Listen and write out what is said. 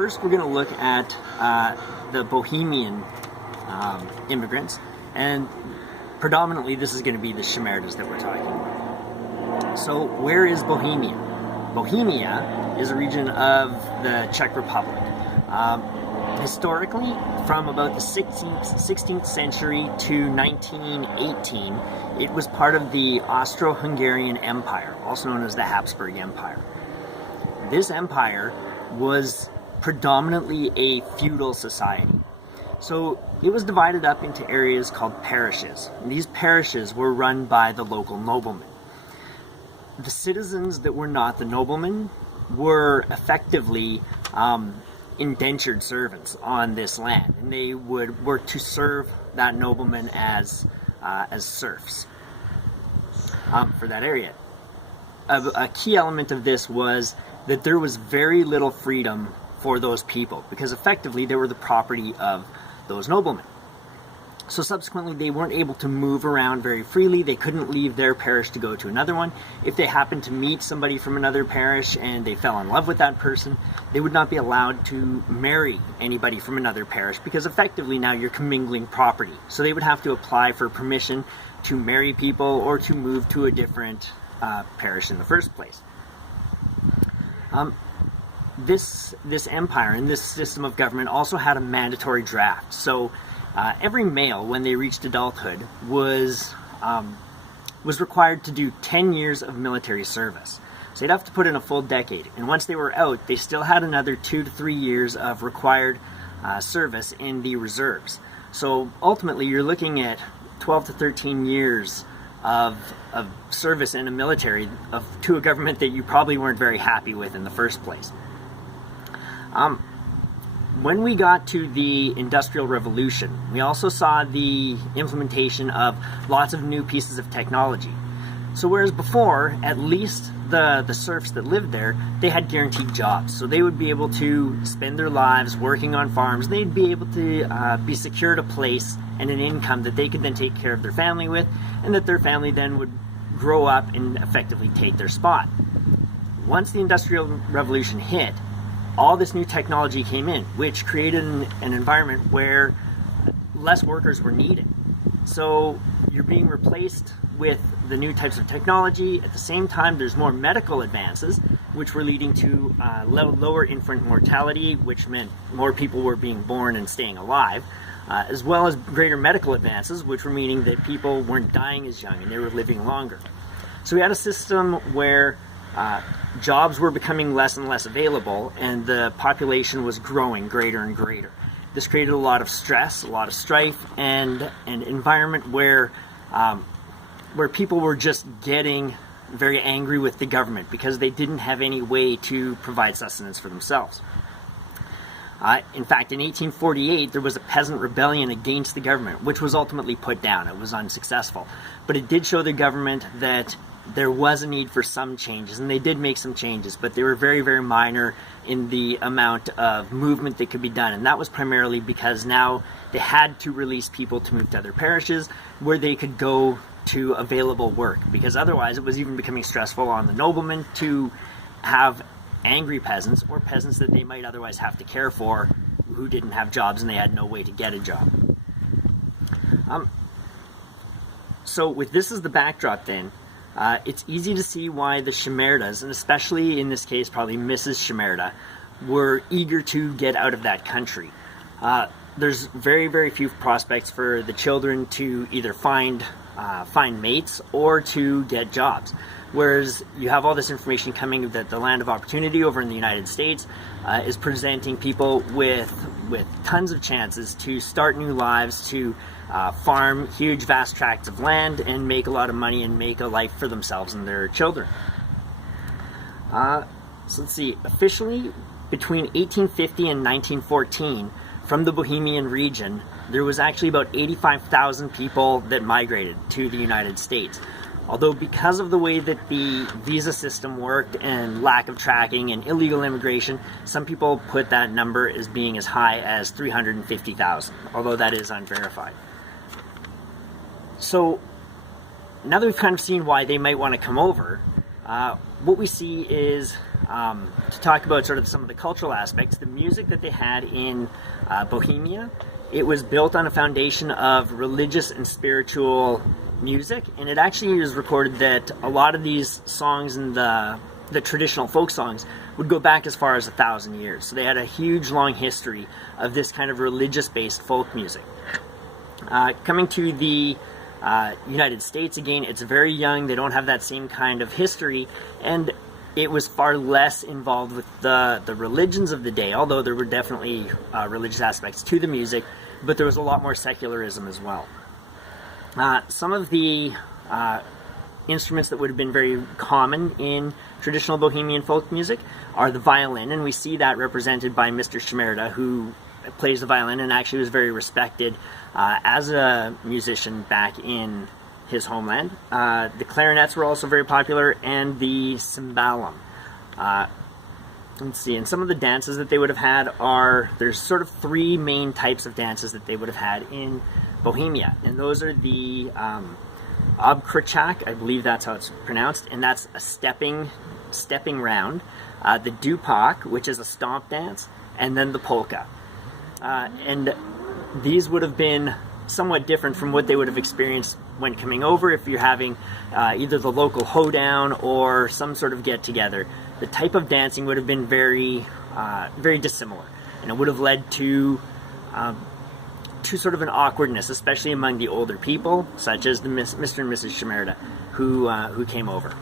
first we're going to look at the Bohemian immigrants, and predominantly this is going to be the Shimerdas that we're talking about. So where is Bohemia? Bohemia is a region of the Czech Republic. Historically, from about the 16th century to 1918, it was part of the Austro-Hungarian Empire, also known as the Habsburg Empire. This empire was predominantly a feudal society. So it was divided up into areas called parishes. And these parishes were run by the local noblemen. The citizens that were not the noblemen were effectively indentured servants on this land, and they were to serve that nobleman as serfs for that area. A key element of this was that there was very little freedom for those people, because effectively they were the property of those noblemen. So subsequently they weren't able to move around very freely. They couldn't leave their parish to go to another one. If they happened to meet somebody from another parish and they fell in love with that person, they would not be allowed to marry anybody from another parish, because effectively now you're commingling property. So they would have to apply for permission to marry people or to move to a different parish in the first place. This empire and this system of government also had a mandatory draft. So every male, when they reached adulthood, was required to do 10 years of military service. So they'd have to put in a full decade. And once they were out, they still had another 2 to 3 years of required service in the reserves. So ultimately, you're looking at 12 to 13 years of service in a military to a government that you probably weren't very happy with in the first place. When we got to the Industrial Revolution, we also saw the implementation of lots of new pieces of technology. So whereas before, at least the serfs that lived there, they had guaranteed jobs. So they would be able to spend their lives working on farms. They'd be able to be secured a place and an income that they could then take care of their family with, and that their family then would grow up and effectively take their spot. Once the Industrial Revolution hit, all this new technology came in, which created an environment where less workers were needed. So you're being replaced with the new types of technology. At the same time, there's more medical advances, which were leading to lower infant mortality, which meant more people were being born and staying alive, as well as greater medical advances, which were meaning that people weren't dying as young and they were living longer. So we had a system where jobs were becoming less and less available, and the population was growing greater and greater. This created a lot of stress, a lot of strife, and an environment where people were just getting very angry with the government because they didn't have any way to provide sustenance for themselves. In fact, in 1848, there was a peasant rebellion against the government, which was ultimately put down. It was unsuccessful. But it did show the government that there was a need for some changes, and they did make some changes, but they were very, very minor in the amount of movement that could be done. And that was primarily because now they had to release people to move to other parishes where they could go to available work, because otherwise it was even becoming stressful on the noblemen to have angry peasants, or peasants that they might otherwise have to care for, who didn't have jobs and they had no way to get a job. So with this as the backdrop then, it's easy to see why the Shimerdas, and especially in this case probably Mrs. Shimerda, were eager to get out of that country. There's very, very few prospects for the children to either find mates or to get jobs. Whereas you have all this information coming that the land of opportunity over in the United States is presenting people with tons of chances to start new lives, to farm huge vast tracts of land and make a lot of money and make a life for themselves and their children. So let's see, officially between 1850 and 1914, from the Bohemian region, there was actually about 85,000 people that migrated to the United States. Although because of the way that the visa system worked and lack of tracking and illegal immigration, some people put that number as being as high as 350,000, although that is unverified. So now that we've kind of seen why they might want to come over, what we see is to talk about sort of some of the cultural aspects, the music that they had in Bohemia, it was built on a foundation of religious and spiritual music, and it actually is recorded that a lot of these songs in the traditional folk songs would go back as far as 1,000 years. So they had a huge long history of this kind of religious-based folk music. Coming to the United States, again, it's very young. They don't have that same kind of history, and it was far less involved with the religions of the day, although there were definitely religious aspects to the music, but there was a lot more secularism as well. Some of the instruments that would have been very common in traditional Bohemian folk music are the violin, and we see that represented by Mr. Shimerda, who plays the violin and actually was very respected as a musician back in his homeland. The clarinets were also very popular, and the cymbalum. Let's see, and some of the dances that they would have had there's sort of three main types of dances that they would have had in Bohemia, and those are the obkrachak, I believe that's how it's pronounced, and that's a stepping round, the dupak, which is a stomp dance, and then the polka. And these would have been somewhat different from what they would have experienced when coming over. If you're having either the local hoedown or some sort of get-together, the type of dancing would have been very dissimilar, and it would have led to sort of an awkwardness, especially among the older people, such as the Mr. and Mrs. Shimerda, who came over.